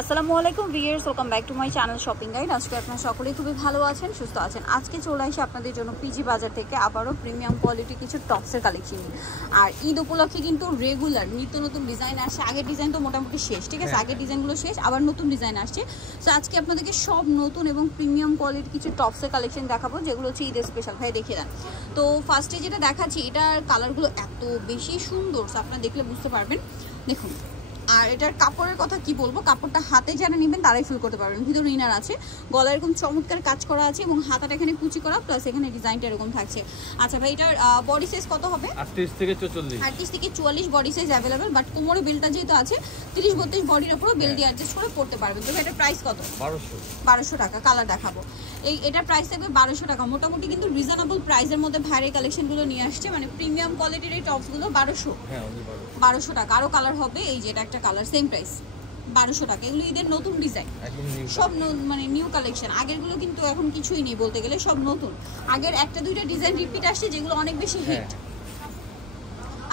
আসসালামু আলাইকুম viewers, welcome back to my channel shopping guide. আজকে আপনারা সকলেই খুবই ভালো আছেন, সুস্থ আছেন। আজকে চলে আসি আপনাদের জন্য পিজি বাজার থেকে আবারও প্রিমিয়াম কোয়ালিটি কিছু টপসের কালেকশন নিয়ে। আর ঈদ উপলক্ষে কিন্তু রেগুলার নিত্য নতুন ডিজাইন আসছে। আগের ডিজাইন তো মোটামুটি শেষ, ঠিক আছে, আগের ডিজাইনগুলো শেষ, আবার নতুন ডিজাইন আসছে। সো আজকে আপনাদেরকে সব নতুন এবং প্রিমিয়াম কোয়ালিটির কিছু টপসের কালেকশন দেখাবো, যেগুলো হচ্ছে ঈদের স্পেশাল। ভাই দেখিয়ে দেন। তো ফার্স্টে যেটা দেখাচ্ছি, এটার কালারগুলো এত বেশি সুন্দর, আপনারা দেখলে বুঝতে পারবেন। দেখুন, আর এটার কাপড়ের কথা কি বলবো, কাপড়টা হাতে যারা নেবেন তারাই ফিল করতে পারবেন। ভিতরে ইনার আছে, গলায় এরকম চমৎকার কাজ করা আছে এবং হাতাটা এখানে কুচি করা, প্লাস এখানে ডিজাইনটা এরকম থাকছে। আচ্ছা ভাই, এটার বডি সাইজ কত হবে? 38 থেকে 44। 38 থেকে 44 বডি সাইজ অ্যাভেলেবেল, বাট কোমরে বেলটা যেহেতু আছে 30-32 বডির উপরে বেল দিয়ে অ্যাডজাস্ট করে পড়তে পারবেন। তবে এটার প্রাইস কত? 1200 টাকা। কালার দেখাবো। এটার প্রাইস থাকবে 1200 টাকা। মোটামুটি কিন্তু রিজনেবল প্রাইসের মধ্যে ভাইরাল কালেকশনগুলো নিয়ে আসছে, মানে প্রিমিয়াম কোয়ালিটির এই টপসগুলো 1200 টাকা। আরও কালার হবে, এই যে এটা একটা কালার, সেম প্রাইস 1200 টাকা। এগুলো ঈদের নতুন ডিজাইন, সব মানে নিউ কালেকশন। আগেরগুলো কিন্তু এখন কিছুই নেই বলতে গেলে, সব নতুন। আগের একটা দুইটা ডিজাইন রিপিট আসছে, যেগুলো অনেক বেশি হিট।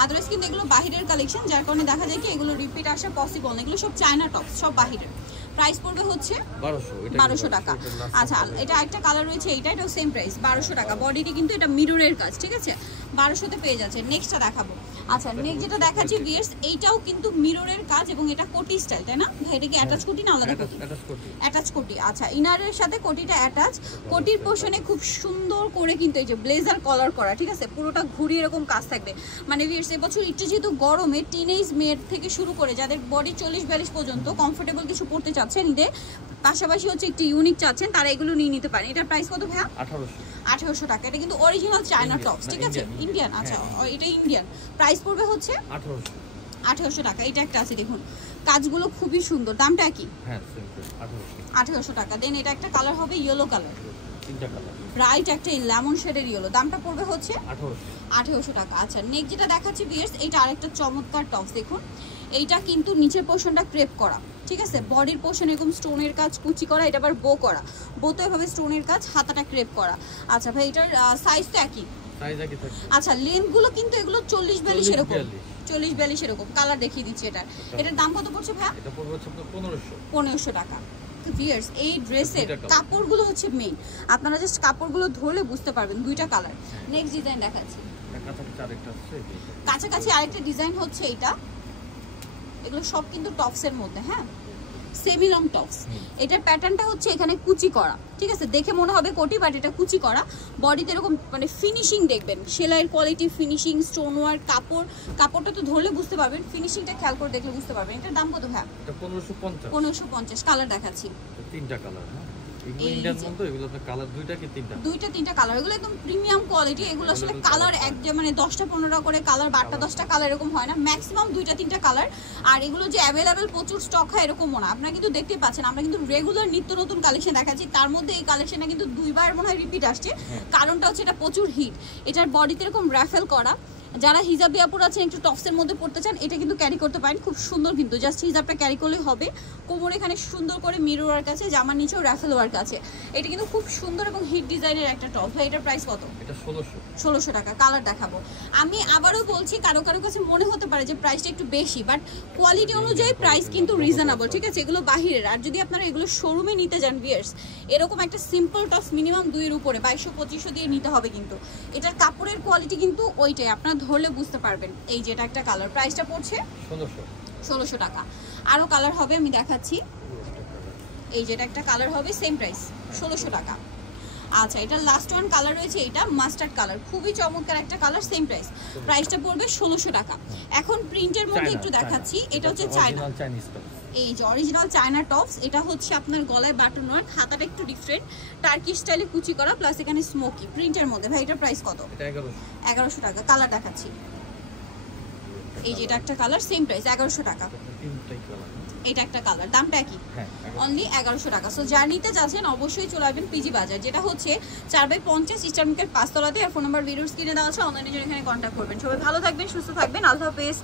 আদারওয়াইজ কিন্তু এগুলো বাহিরের কালেকশন, যার কারণে দেখা যায় কি এগুলো রিপিট আসা পসিবল না। এগুলো সব চায়না টপস, সব বাহিরের। প্রাইস পড়বে হচ্ছে 1200 টাকা। আচ্ছা, এটা একটা কালার রয়েছে, এটাও সেম প্রাইস 1200 টাকা। বডিটি কিন্তু এটা মিররের কাজ, ঠিক আছে, 1200-তে পেয়ে যাচ্ছে। নেক্সটটা দেখাবো। আচ্ছা, নেক্সট যেটা দেখাচ্ছি ভিউয়ার্স, এইটাও কিন্তু মিররের কাজ এবং এটা কোটি স্টাইল, তাই না ভাই? এটা কি অ্যাটাচ কোটি না আলাদা কোটি? অ্যাটাচ কোটি। আচ্ছা, ইনারের সাথে কোটিটা অ্যাটাচ। কোটির পোর্শনে খুব সুন্দর করে কিন্তু এই যে ব্লেজার কলার করা, ঠিক আছে, পুরোটা ঘুরি এরকম কাজ থাকবে। মানে ভিউয়ার্স, এবছর একটু যেহেতু গরমে টিনেজ মেয়ের থেকে শুরু করে যাদের বডি 40-42 পর্যন্ত কমফোর্টেবল কিছু পড়তে চাচ্ছেন ঈদে, পাশাপাশি হচ্ছে একটু ইউনিক চাচ্ছেন, তারা এগুলো নিয়ে নিতে পারেন। এটার প্রাইস কত ভাইয়া? 1800 টাকা। এটা কিন্তু অরিজিনাল চায়না টপস, ঠিক আছে, ইন্ডিয়ান। আচ্ছা, এটা ইন্ডিয়ান। প্রাইস পড়বে হচ্ছে 1800 টাকা। এটা একটা আছে, দেখুন কাজগুলো খুবই সুন্দর। দামটা কি? 1800 টাকা। দেন এটা একটা কালার হবে ইয়েলো কালার, ব্রাইট একটা লেমন শেডের ইয়েলো। দামটা পড়বে হচ্ছে 1800 টাকা। আচ্ছা, নেক্সট যেটা দেখাচ্ছি ভিউয়ার্স, এটা আরেকটা চমৎকার টপস। দেখুন, এইটা কিন্তু নিচের পোর্শনটা ক্রেপ করা, ঠিক আছে, বডির পোর্শন এরকম স্টোনের কাজ কুচি করা, এটা আবার বো করা, বোতে এভাবে স্টোনের কাজ, হাতাটা ক্রেপ করা। আচ্ছা ভাই, এটার সাইজ তো একই? আচ্ছা, লেন্থ গুলো কিন্তু এগুলো 40-42 এরকম, 40-42 এরকম। কালার দেখিয়ে দিচ্ছি। এটার দাম কত পড়ছে ভাই? এটা পড়বে হচ্ছে 1500 টাকা। ভিউয়ার্স, এই ড্রেসের কাপড়গুলো হচ্ছে মেইন, আপনারা জাস্ট কাপড়গুলো ধরলে বুঝতে পারবেন। দুইটা কালার। নেক্সট ডিজাইন দেখাচ্ছি। কাছাকাছি আরেকটা ডিজাইন হচ্ছে এইটা। এগুলো সব কিন্তু টপসের মধ্যে, হ্যাঁ, সেমি লং টপস। এটার প্যাটার্নটা হচ্ছে এখানে কুচি করা, ঠিক আছে, দেখে মনে হবে কোটি, বাট এটা কুচি করা। বডিতে এরকম মানে ফিনিশিং দেখবেন, সেলাইয়ের কোয়ালিটি, ফিনিশিং, স্টোন ওয়ার্ক, কাপড়টা তো ধরলে বুঝতে পারবেন, ফিনিশিংটা খেয়াল করে দেখলে বুঝতে পারবেন। এটার দাম কত ভাই? 1550। কালার দেখাচ্ছি, তিনটা কালার। ইন্ডিয়ান মতো এগুলো তো কালার দুইটা কালার। এগুলো একদম প্রিমিয়াম কোয়ালিটি। এগুলো আসলে কালার এক যে মানে 10টা-15টা করে কালার, 8টা-10টা কালার এরকম হয় না, ম্যাক্সিমাম 2টা-3টা কালার। আর এগুলো যে অ্যাভেলেবেল প্রচুর স্টক হয় এরকমও না। আপনারা কিন্তু দেখতেই পাচ্ছেন, আমরা কিন্তু রেগুলার নিত্য নতুন কালেকশন দেখাচ্ছি। তার মধ্যে এই কালেকশনটা কিন্তু দুইবার মনে হয় রিপিট আসছে। কারণটা হচ্ছে এটা প্রচুর হিট। এটার বডিতে এরকম রাফেল করা। যারা হিজাবি আপুর আছেন, একটু টপসের মধ্যে পড়তে চান, এটা কিন্তু ক্যারি করতে পারেন, খুব সুন্দর। কিন্তু জাস্ট হিজাবটা ক্যারি করলেই হবে। কোমরে এখানে সুন্দর করে মিরর ওয়ার্ক আছে, জামার নিচেও রাফেল ওয়ার্ক আছে। এটা কিন্তু খুব সুন্দর এবং হিট ডিজাইনের একটা টপ। ভাই, এটার প্রাইস কত? এটা 1600 টাকা। কালার দেখাবো। আমি আবারও বলছি, কারো কাছে মনে হতে পারে যে প্রাইসটা একটু বেশি, বাট কোয়ালিটি অনুযায়ী প্রাইস কিন্তু রিজনেবল, ঠিক আছে। এগুলো বাহিরের। আর যদি আপনারা এগুলো শোরুমে নিতে যান ভিউয়ার্স, এরকম একটা সিম্পল টপস মিনিমাম 2-এর উপরে 2200-2500 দিয়ে নিতে হবে। কিন্তু এটার কাপড়ের কোয়ালিটি কিন্তু ওইটাই, আপনারা ধরলে বুঝতে পারবেন। এই যে এটা একটা কালার, প্রাইসটা পড়ছে 1600 টাকা। আরও কালার হবে, আমি দেখাচ্ছি। এই যে এটা একটা কালার হবে, সেম প্রাইস 1600 টাকা। আচ্ছা, এটা লাস্ট ওয়ান কালার রয়েছে, এটা মাস্টার্ড কালার, খুবই চমৎকার একটা কালার, সেম প্রাইস। প্রাইসটা পড়বে 1600 টাকা। এখন প্রিন্টের মধ্যে একটু দেখাচ্ছি। এটা হচ্ছে চায়না, এই যে অরিজিনাল চায়না টপস। এটা হচ্ছে আপনার গলায় বাটন ওয়ার্ক, হাতাটা একটু ডিফারেন্ট, টার্কি স্টাইলে কুচি করা, প্লাস এখানে স্মোকি প্রিন্টের মধ্যে। ভাই, এটার প্রাইস কত? 1100 টাকা। কালার দেখাচ্ছি। এই যে এটা একটা কালার, সেম প্রাইস 1100 টাকা। এটা একটা কালার, দামটা কি? অনলি 1100 টাকা। সো যারা নিতে যাচ্ছেন অবশ্যই চলে আসবেন পিজি বাজার, যেটা হচ্ছে 4/50 ইস্টার্ন মার্কেট 5 তলাতে। আর ফোন নাম্বার ভিডিওর স্ক্রিনে দেওয়া আছে, অনলাইনে জন্য এখানে কন্ট্যাক্ট করবেন। সবাই ভালো থাকবেন, সুস্থ থাকবেন, আল্লাহ হাফেজ।